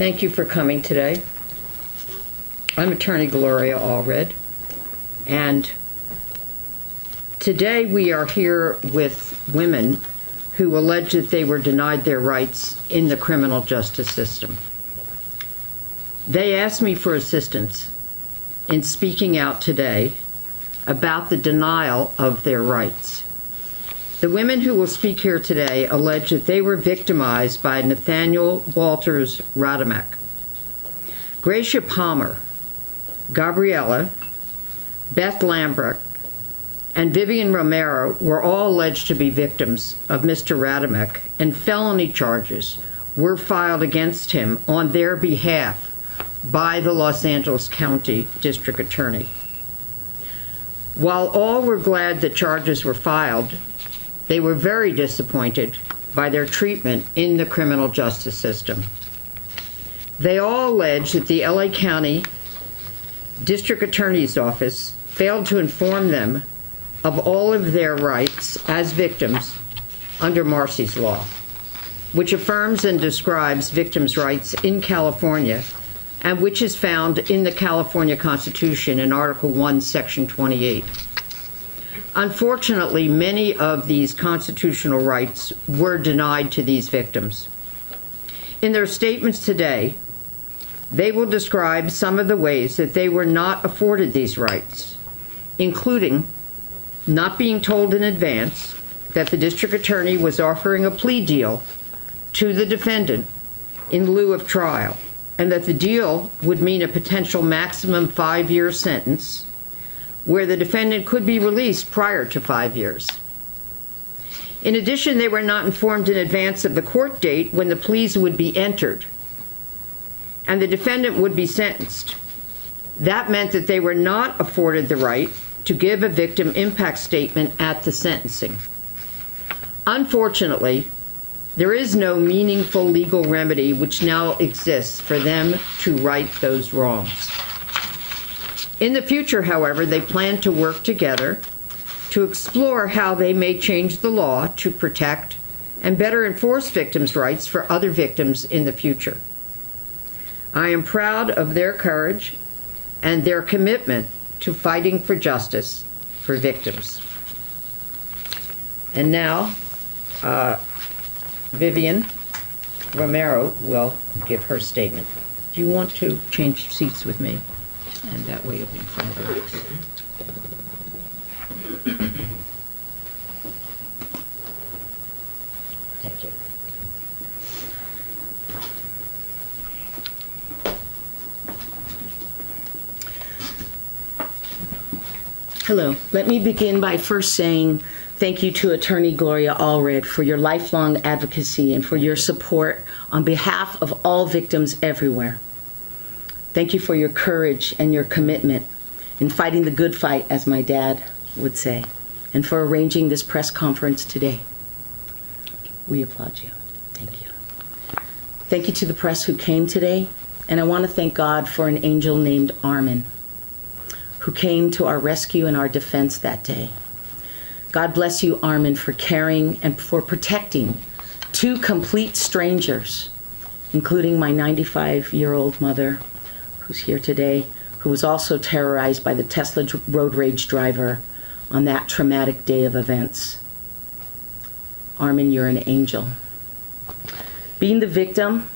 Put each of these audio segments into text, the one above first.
Thank you for coming today. I'm attorney Gloria Allred, and today we are here with women who allege that they were denied their rights in the criminal justice system. They asked me for assistance in speaking out today about the denial of their rights. The women who will speak here today allege that they were victimized by Nathaniel Walters Radimak. Gracia Palmer, Gabriella, Beth Lambrecht, and Vivian Romero were all alleged to be victims of Mr. Radimak, and felony charges were filed against him on their behalf by the Los Angeles County District Attorney. While all were glad that charges were filed, they were very disappointed by their treatment in the criminal justice system. They all allege that the LA County District Attorney's Office failed to inform them of all of their rights as victims under Marsy's Law, which affirms and describes victims' rights in California and which is found in the California Constitution in Article 1, Section 28. Unfortunately, many of these constitutional rights were denied to these victims. In their statements today, they will describe some of the ways that they were not afforded these rights, including not being told in advance that the district attorney was offering a plea deal to the defendant in lieu of trial, and that the deal would mean a potential maximum 5-year sentence where the defendant could be released prior to 5 years. In addition, they were not informed in advance of the court date when the pleas would be entered and the defendant would be sentenced. That meant that they were not afforded the right to give a victim impact statement at the sentencing. Unfortunately, there is no meaningful legal remedy which now exists for them to right those wrongs. In the future, however, they plan to work together to explore how they may change the law to protect and better enforce victims' rights for other victims in the future. I am proud of their courage and their commitment to fighting for justice for victims. And now, Vivian Romero will give her statement. Do you want to change seats with me? And that way you'll be in front of the mics. Thank you. Hello. Let me begin by first saying thank you to Attorney Gloria Allred for your lifelong advocacy and for your support on behalf of all victims everywhere. Thank you for your courage and your commitment in fighting the good fight, as my dad would say, and for arranging this press conference today. We applaud you. Thank you. Thank you to the press who came today, and I want to thank God for an angel named Armin, who came to our rescue and our defense that day. God bless you, Armin, for caring and for protecting two complete strangers, including my 95-year-old mother, who's here today, who was also terrorized by the Tesla road rage driver on that traumatic day of events. Armin, you're an angel. Being the victim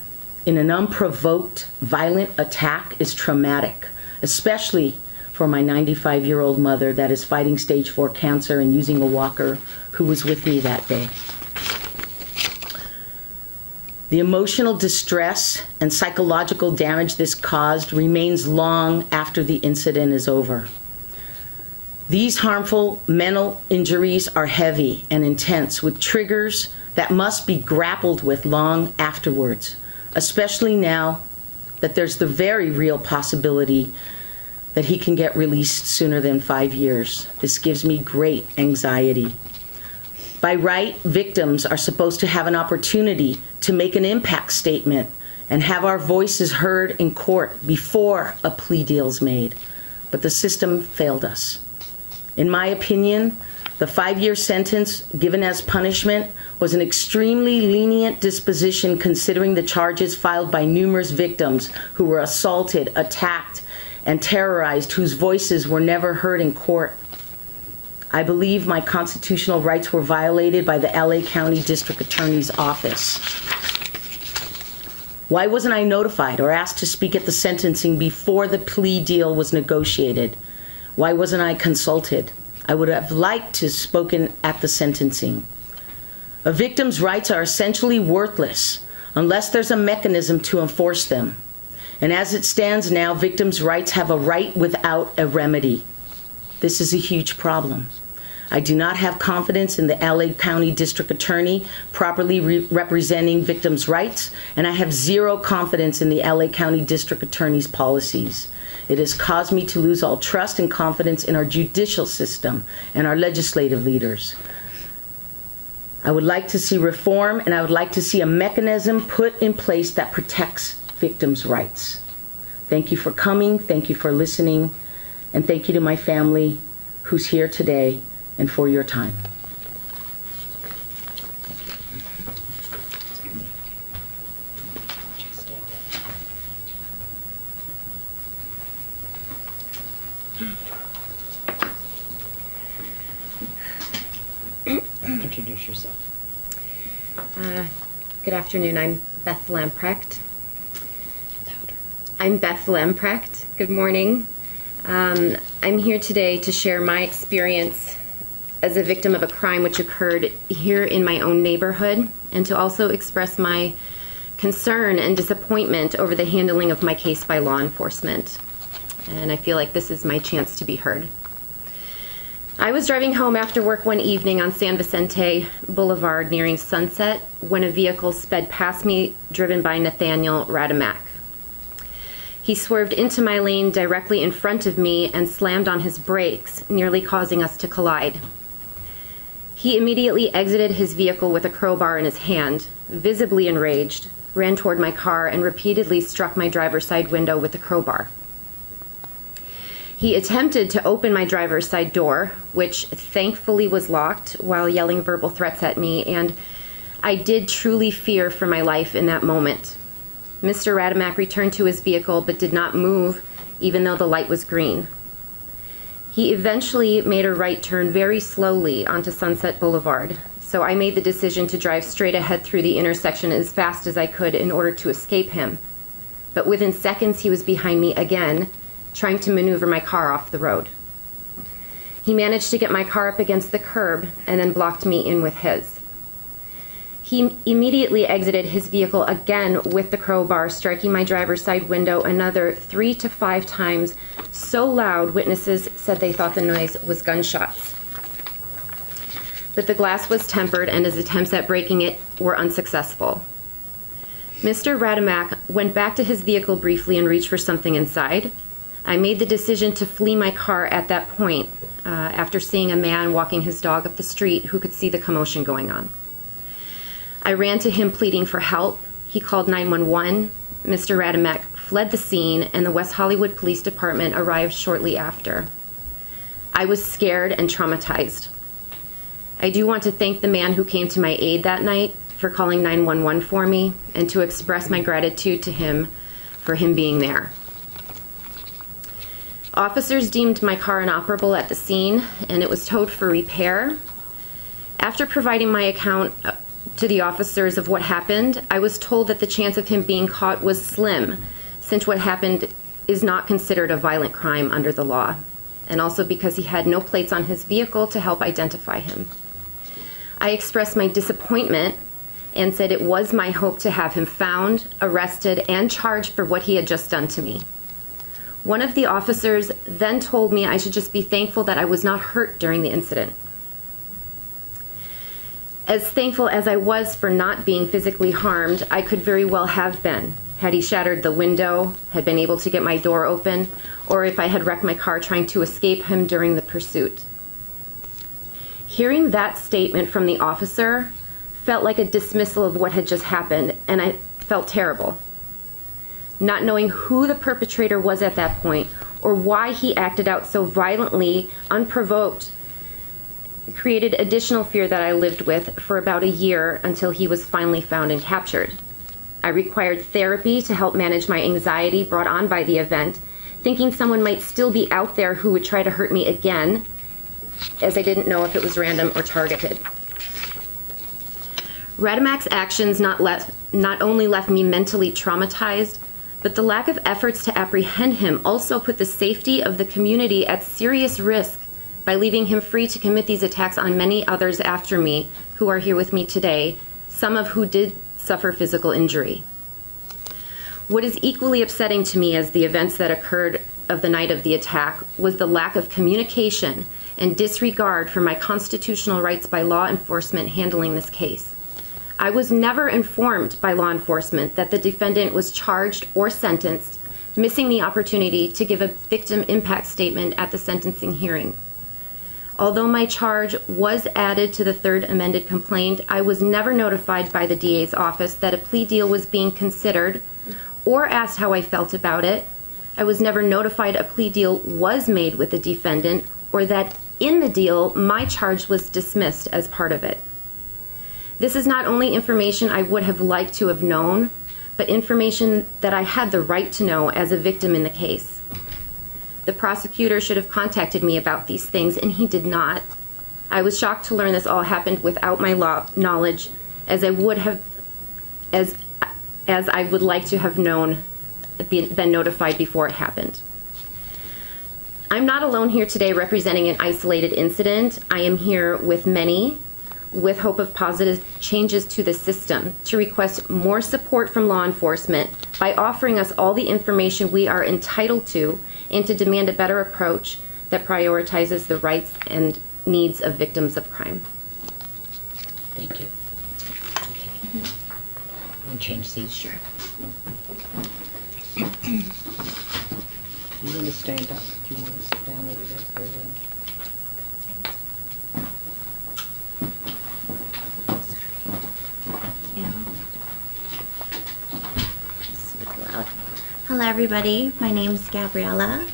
in an unprovoked, violent attack is traumatic, especially for my 95-year-old mother that is fighting stage 4 cancer and using a walker, who was with me that day. The emotional distress and psychological damage this caused remains long after the incident is over. These harmful mental injuries are heavy and intense, with triggers that must be grappled with long afterwards, especially now that there's the very real possibility that he can get released sooner than 5 years. This gives me great anxiety. By right, victims are supposed to have an opportunity to make an impact statement and have our voices heard in court before a plea deal's made. But the system failed us. In my opinion, the The 5-year sentence given as punishment was an extremely lenient disposition considering the charges filed by numerous victims who were assaulted, attacked, and terrorized, whose voices were never heard in court. I believe my constitutional rights were violated by the LA County District Attorney's Office. Why wasn't I notified or asked to speak at the sentencing before the plea deal was negotiated? Why wasn't I consulted? I would have liked to have spoken at the sentencing. A victim's rights are essentially worthless unless there's a mechanism to enforce them. And as it stands now, victims' rights have a right without a remedy. This is a huge problem. I do not have confidence in the LA County District Attorney properly representing victims' rights, and I have zero confidence in the LA County District Attorney's policies. It has caused me to lose all trust and confidence in our judicial system and our legislative leaders. I would like to see reform, and I would like to see a mechanism put in place that protects victims' rights. Thank you for coming, thank you for listening, and thank you to my family who's here today and for your time. Introduce yourself. Good afternoon. I'm Beth Lamprecht. I'm Beth Lamprecht. Good morning. I'm here today to share my experience as a victim of a crime which occurred here in my own neighborhood, and to also express my concern and disappointment over the handling of my case by law enforcement. And I feel like this is my chance to be heard. I was driving home after work one evening on San Vicente Boulevard nearing Sunset when a vehicle sped past me, driven by Nathaniel Radimak. He swerved into my lane directly in front of me and slammed on his brakes, nearly causing us to collide. He immediately exited his vehicle with a crowbar in his hand, visibly enraged, ran toward my car, and repeatedly struck my driver's side window with the crowbar. He attempted to open my driver's side door, which thankfully was locked, while yelling verbal threats at me, and I did truly fear for my life in that moment. Mr. Radimak returned to his vehicle but did not move, even though the light was green. He eventually made a right turn very slowly onto Sunset Boulevard, so I made the decision to drive straight ahead through the intersection as fast as I could in order to escape him. But within seconds, he was behind me again, trying to maneuver my car off the road. He managed to get my car up against the curb and then blocked me in with his. He immediately exited his vehicle again with the crowbar, striking my driver's side window another 3 to 5 times, so loud witnesses said they thought the noise was gunshots. But the glass was tempered and his attempts at breaking it were unsuccessful. Mr. Radimak went back to his vehicle briefly and reached for something inside. I made the decision to flee my car at that point after seeing a man walking his dog up the street who could see the commotion going on. I ran to him pleading for help. He called 911. Mr. Radimak fled the scene, and the West Hollywood Police Department arrived shortly after. I was scared and traumatized. I do want to thank the man who came to my aid that night for calling 911 for me, and to express my gratitude to him for him being there. Officers deemed my car inoperable at the scene, and it was towed for repair. After providing my account to the officers of what happened, I was told that the chance of him being caught was slim, since what happened is not considered a violent crime under the law, and also because he had no plates on his vehicle to help identify him. I expressed my disappointment and said it was my hope to have him found, arrested, and charged for what he had just done to me. One of the officers then told me I should just be thankful that I was not hurt during the incident. As thankful as I was for not being physically harmed, I could very well have been, had he shattered the window, had been able to get my door open, or if I had wrecked my car trying to escape him during the pursuit. Hearing that statement from the officer felt like a dismissal of what had just happened, and I felt terrible. Not knowing who the perpetrator was at that point, or why he acted out so violently, unprovoked, created additional fear that I lived with for about a year until he was finally found and captured. I required therapy to help manage my anxiety brought on by the event, thinking someone might still be out there who would try to hurt me again, as I didn't know if it was random or targeted. Radimak's actions not only left me mentally traumatized, but the lack of efforts to apprehend him also put the safety of the community at serious risk by leaving him free to commit these attacks on many others after me who are here with me today, some of who did suffer physical injury. What is equally upsetting to me as the events that occurred of the night of the attack was the lack of communication and disregard for my constitutional rights by law enforcement handling this case. I was never informed by law enforcement that the defendant was charged or sentenced, missing the opportunity to give a victim impact statement at the sentencing hearing. Although my charge was added to the third amended complaint, I was never notified by the DA's office that a plea deal was being considered or asked how I felt about it. I was never notified a plea deal was made with the defendant or that in the deal, my charge was dismissed as part of it. This is not only information I would have liked to have known, but information that I had the right to know as a victim in the case. The prosecutor should have contacted me about these things, and he did not. I was shocked to learn this all happened without my knowledge, as I would like to have known, been notified before it happened. I'm not alone here today representing an isolated incident. I am here with many, with hope of positive changes to the system, to request more support from law enforcement by offering us all the information we are entitled to, and to demand a better approach that prioritizes the rights and needs of victims of crime. Thank you. Okay. You want to change seats? Sure. You want to stand up? Do you want to sit down over there for Hello everybody, my name is Gabriella,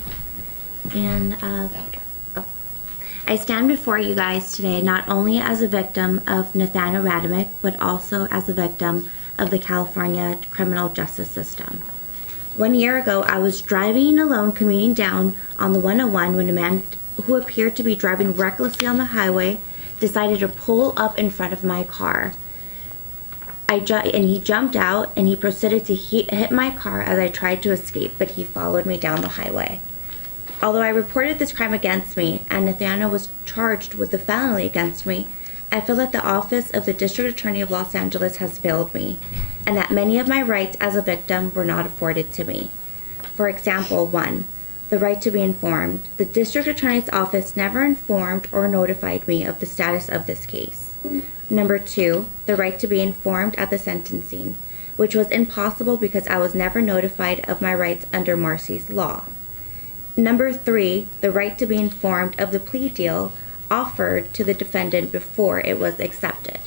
and I stand before you guys today not only as a victim of Nathaniel Radimak, but also as a victim of the California criminal justice system. 1 year ago, I was driving alone, commuting down on the 101 when a man who appeared to be driving recklessly on the highway decided to pull up in front of my car. And he jumped out and he proceeded to hit my car as I tried to escape, but he followed me down the highway. Although I reported this crime against me and Nathaniel was charged with a felony against me, I feel that the office of the District Attorney of Los Angeles has failed me, and that many of my rights as a victim were not afforded to me. For example, 1, the right to be informed. The District Attorney's office never informed or notified me of the status of this case. Number 2, the right to be informed at the sentencing, which was impossible because I was never notified of my rights under Marcy's law. Number 3, the right to be informed of the plea deal offered to the defendant before it was accepted.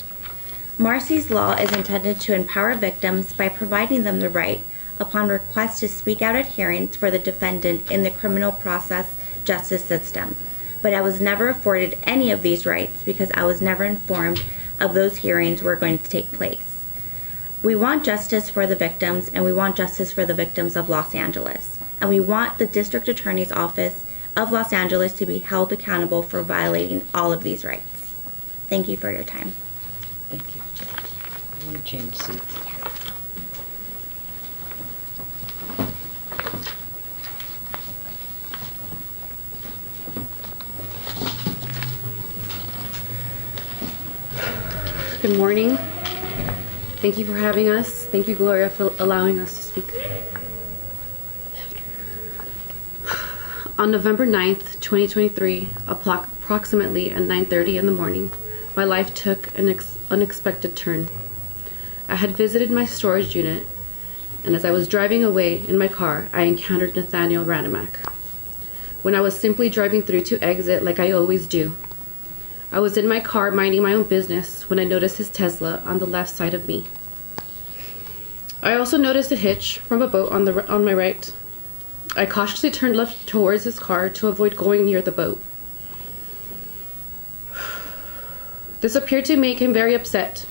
Marcy's law is intended to empower victims by providing them the right, upon request, to speak out at hearings for the defendant in the criminal process justice system. But I was never afforded any of these rights because I was never informed of those hearings were going to take place. We want justice for the victims, and we want justice for the victims of Los Angeles. And we want the District Attorney's Office of Los Angeles to be held accountable for violating all of these rights. Thank you for your time. Thank you. You want to change seats? Good morning. Thank you for having us. Thank you, Gloria, for allowing us to speak. On November 9th, 2023, approximately at 9:30 in the morning, my life took an unexpected turn. I had visited my storage unit, and as I was driving away in my car, I encountered Nathaniel Radimak. When I was simply driving through to exit like I always do, I was in my car minding my own business when I noticed his Tesla on the left side of me. I also noticed a hitch from a boat on my right. I cautiously turned left towards his car to avoid going near the boat. This appeared to make him very upset.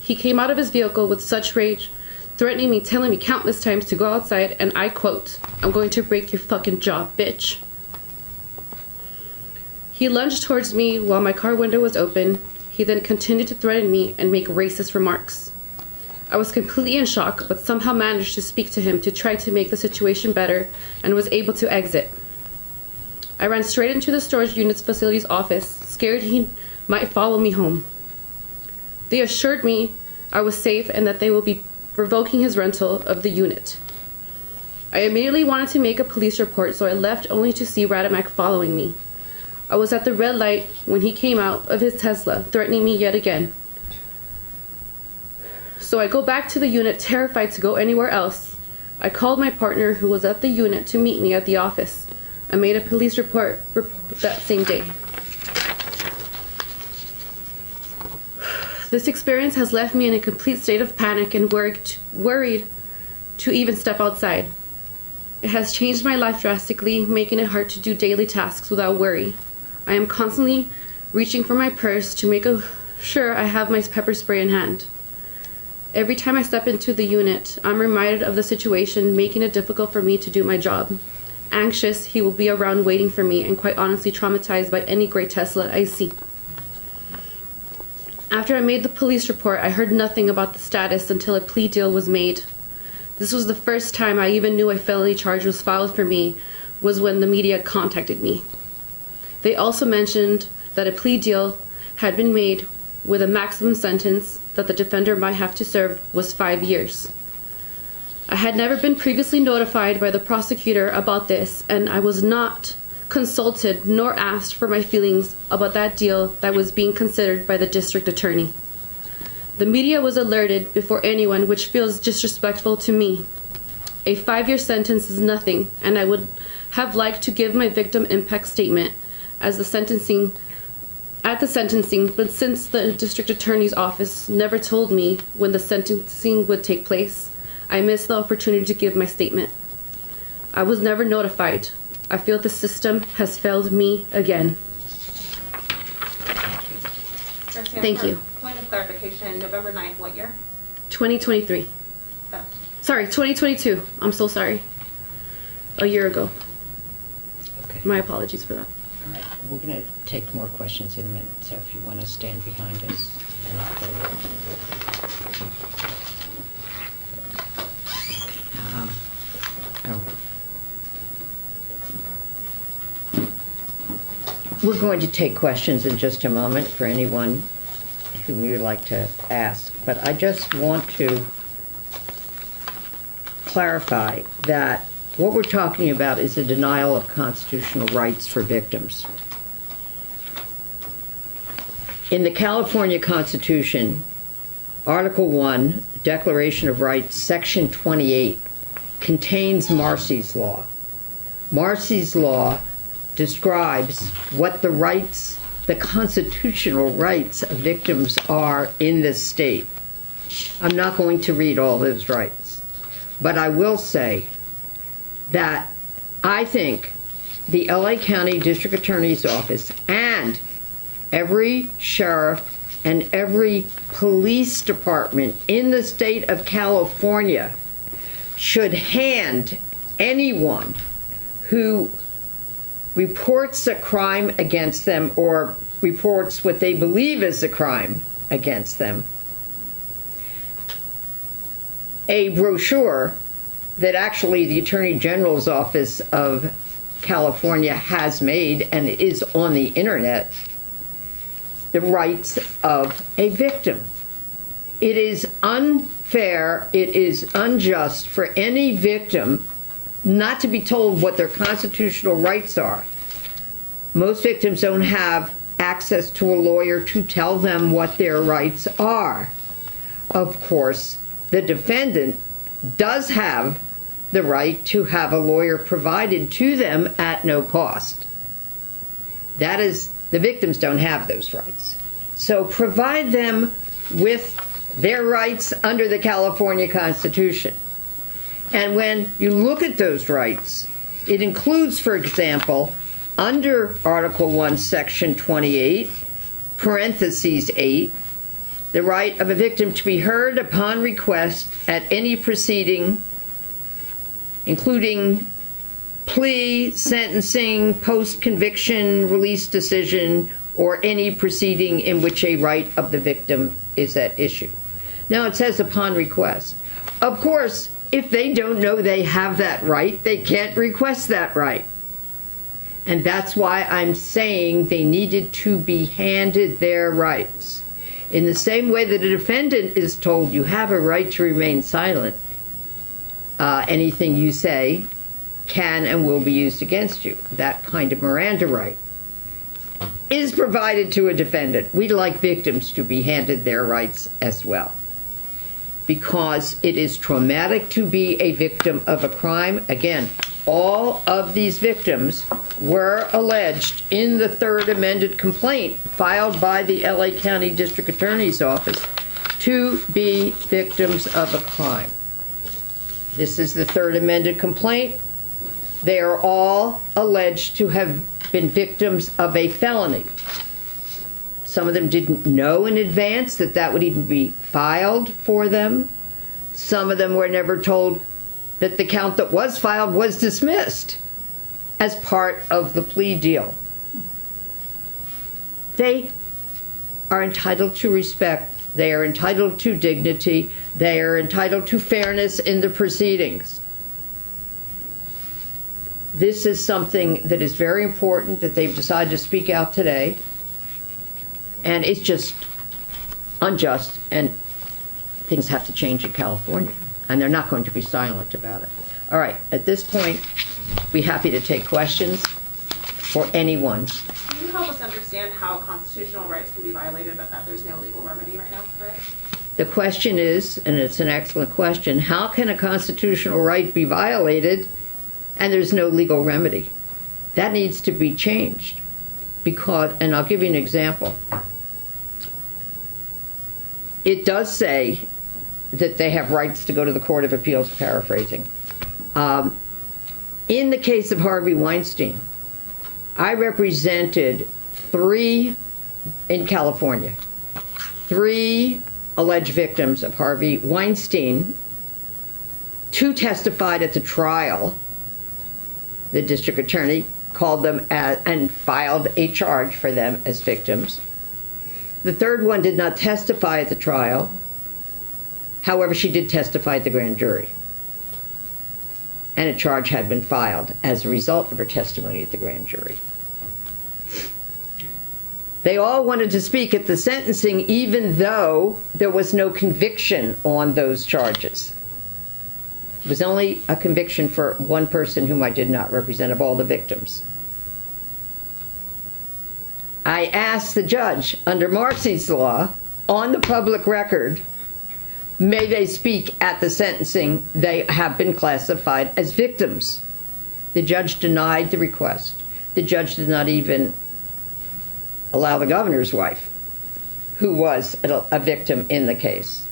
He came out of his vehicle with such rage, threatening me, telling me countless times to go outside, and I quote, "I'm going to break your fucking jaw, bitch." He lunged towards me while my car window was open. He then continued to threaten me and make racist remarks. I was completely in shock, but somehow managed to speak to him to try to make the situation better and was able to exit. I ran straight into the storage unit's facility's office, scared he might follow me home. They assured me I was safe and that they will be revoking his rental of the unit. I immediately wanted to make a police report, so I left only to see Radimak following me. I was at the red light when he came out of his Tesla, threatening me yet again. So I go back to the unit, terrified to go anywhere else. I called my partner, who was at the unit, to meet me at the office. I made a police report that same day. This experience has left me in a complete state of panic and worried to even step outside. It has changed my life drastically, making it hard to do daily tasks without worry. I am constantly reaching for my purse to make sure I have my pepper spray in hand. Every time I step into the unit, I'm reminded of the situation, making it difficult for me to do my job. Anxious, he will be around waiting for me, and quite honestly traumatized by any gray Tesla I see. After I made the police report, I heard nothing about the status until a plea deal was made. This was the first time I even knew a felony charge was filed for me, was when the media contacted me. They also mentioned that a plea deal had been made with a maximum sentence that the defender might have to serve was 5 years. I had never been previously notified by the prosecutor about this, and I was not consulted nor asked for my feelings about that deal that was being considered by the district attorney. The media was alerted before anyone, which feels disrespectful to me. A 5-year sentence is nothing, and I would have liked to give my victim impact statement at the sentencing, but since the district attorney's office never told me when the sentencing would take place, I missed the opportunity to give my statement. I was never notified. I feel the system has failed me again. Thank you. Point of clarification, November 9th, what year? 2023. Oh. Sorry, 2022. I'm so sorry. A year ago. Okay. My apologies for that. All right, we're going to take more questions in a minute, so if you want to stand behind us, and I'll go there. All right. We're going to take questions in just a moment for anyone whom you'd like to ask, but I just want to clarify that what we're talking about is a denial of constitutional rights for victims. In the California Constitution, Article 1, Declaration of Rights, Section 28, contains Marsy's Law. Marsy's Law describes what the rights, the constitutional rights of victims are in this state. I'm not going to read all those rights, but I will say that I think the LA County District Attorney's Office and every sheriff and every police department in the state of California should hand anyone who reports a crime against them or reports what they believe is a crime against them a brochure that actually the Attorney General's Office of California has made and is on the internet, the rights of a victim. It is unfair, it is unjust for any victim not to be told what their constitutional rights are. Most victims don't have access to a lawyer to tell them what their rights are. Of course, the defendant does have the right to have a lawyer provided to them at no cost. That is, the victims don't have those rights. So provide them with their rights under the California Constitution. And when you look at those rights, it includes, for example, under Article 1, Section 28, parentheses 8, the right of a victim to be heard upon request at any proceeding, including plea, sentencing, post-conviction, release decision, or any proceeding in which a right of the victim is at issue. Now it says upon request. Of course, if they don't know they have that right, they can't request that right. And that's why I'm saying they needed to be handed their rights. In the same way that a defendant is told you have a right to remain silent, anything you say can and will be used against you. That kind of Miranda right is provided to a defendant. We'd like victims to be handed their rights as well, because it is traumatic to be a victim of a crime. Again, all of these victims were alleged in the third amended complaint filed by the LA County District Attorney's Office to be victims of a crime. This is the third amended complaint. They are all alleged to have been victims of a felony. Some of them didn't know in advance that that would even be filed for them. Some of them were never told that the count that was filed was dismissed as part of the plea deal. They are entitled to respect. They are entitled to dignity. They are entitled to fairness in the proceedings. This is something that is very important that they've decided to speak out today. And it's just unjust, and things have to change in California. And they're not going to be silent about it. All right, at this point, be happy to take questions for anyone. Can you help us understand how constitutional rights can be violated, but that there's no legal remedy right now for it? The question is, and it's an excellent question, how can a constitutional right be violated and there's no legal remedy? That needs to be changed. Because, and I'll give you an example. It does say that they have rights to go to the Court of Appeals, paraphrasing. In the case of Harvey Weinstein, I represented in California, 3 alleged victims of Harvey Weinstein. 2 testified at the trial. The district attorney called them and filed a charge for them as victims. The third one did not testify at the trial. However, she did testify at the grand jury. And a charge had been filed as a result of her testimony at the grand jury. They all wanted to speak at the sentencing, even though there was no conviction on those charges. It was only a conviction for one person whom I did not represent of all the victims. I asked the judge, under Marcy's law, on the public record, may they speak at the sentencing? They have been classified as victims. The judge denied the request. The judge did not even allow the governor's wife, who was a victim in the case,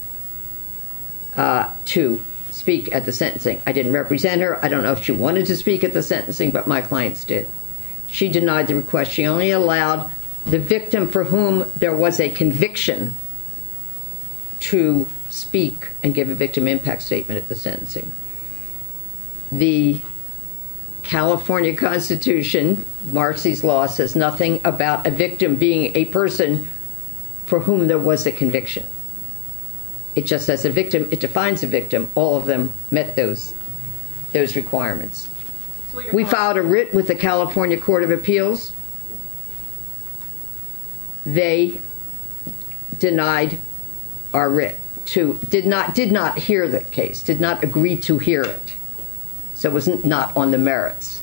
to speak at the sentencing. I didn't represent her. I don't know if she wanted to speak at the sentencing, but my clients did. She denied the request. She only allowed the victim for whom there was a conviction to speak and give a victim impact statement at the sentencing. The California Constitution, Marcy's law, says nothing about a victim being a person for whom there was a conviction. It just says a victim, it defines a victim. All of them met those requirements. So We filed a writ with the California Court of Appeals. They denied our writ, did not hear the case, did not agree to hear it. So it was not on the merits.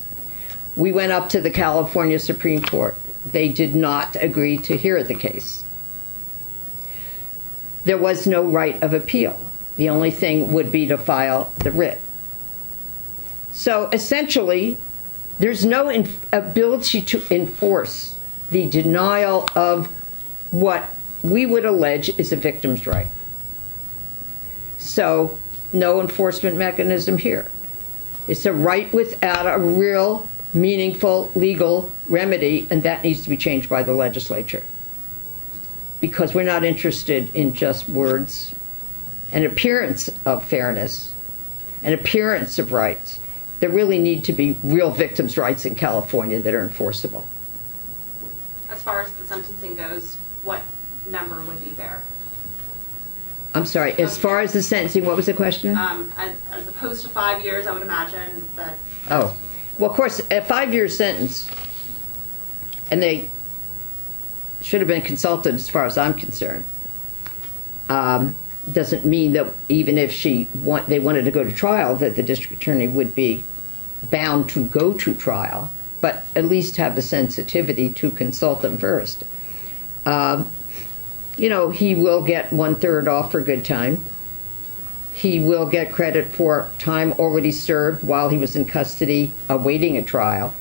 We went up to the California Supreme Court. They did not agree to hear the case. There was no right of appeal. The only thing would be to file the writ. So essentially, there's no ability to enforce the denial of what we would allege is a victim's right. So no enforcement mechanism here. It's a right without a real, meaningful legal remedy, and that needs to be changed by the legislature. because we're not interested in just words, an appearance of fairness, an appearance of rights. There really need to be real victims' rights in California that are enforceable. As far as the sentencing goes, what number would be fair? I'm sorry, as far as the sentencing, what was the question? As opposed to 5 years, I would imagine that. Oh, well, of course, a 5-year sentence, and they should have been consulted as far as I'm concerned, doesn't mean that even if they wanted to go to trial, that the district attorney would be bound to go to trial, but at least have the sensitivity to consult them first. You know, he will get 1/3 off for good time. He will get credit for time already served while he was in custody awaiting a trial.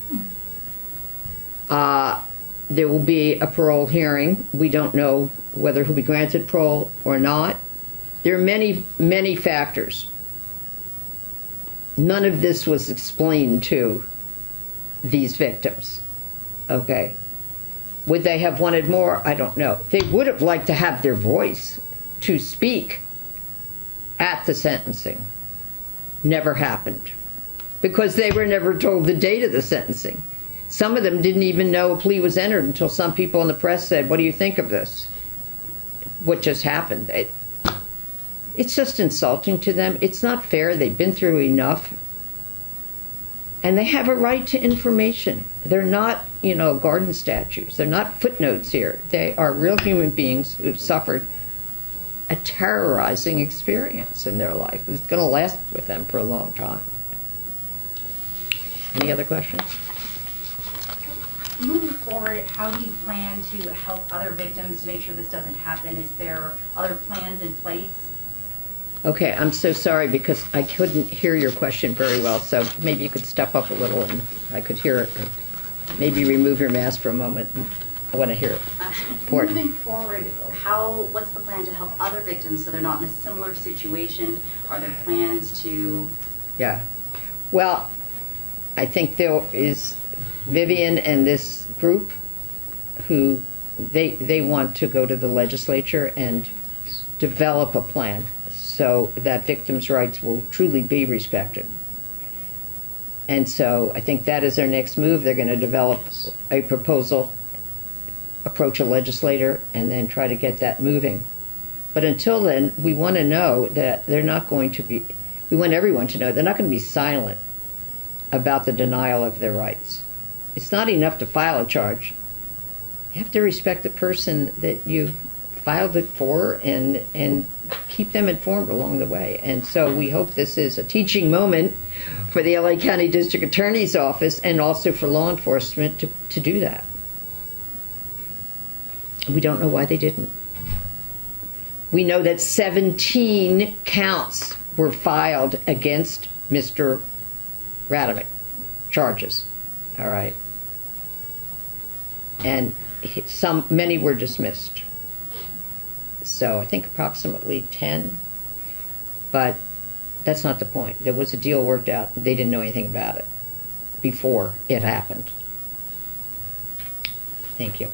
There will be a parole hearing. We don't know whether he'll be granted parole or not. There are many, many factors. None of this was explained to these victims, okay? Would they have wanted more? I don't know. They would have liked to have their voice to speak at the sentencing. Never happened because they were never told the date of the sentencing. Some of them didn't even know a plea was entered until some people in the press said, "What do you think of this? What just happened?" It's just insulting to them. It's not fair. They've been through enough. And they have a right to information. They're not, you know, garden statues. They're not footnotes here. They are real human beings who've suffered a terrorizing experience in their life. It's going to last with them for a long time. Any other questions? Moving forward, how do you plan to help other victims to make sure this doesn't happen? Is there other plans in place? Okay, I'm so sorry because I couldn't hear your question very well, so maybe you could step up a little and I could hear it. Maybe remove your mask for a moment. I want to hear it. Moving forward, what's the plan to help other victims so they're not in a similar situation? Are there plans to? Yeah. Well, I think there is Vivian and this group who they want to go to the legislature and develop a plan so that victims' rights will truly be respected. And so I think that is their next move. They're going to develop a proposal, approach a legislator, and then try to get that moving. But until then, we want to know that they're not going to be, we want everyone to know they're not going to be silent about the denial of their rights. It's not enough to file a charge. You have to respect the person that you filed it for and keep them informed along the way. And so we hope this is a teaching moment for the LA County District Attorney's Office and also for law enforcement to do that. We don't know why they didn't. We know that 17 counts were filed against Mr. Radimak, charges, all right? And many were dismissed. So I think approximately 10, but that's not the point. There was a deal worked out. They didn't know anything about it before it happened. Thank you.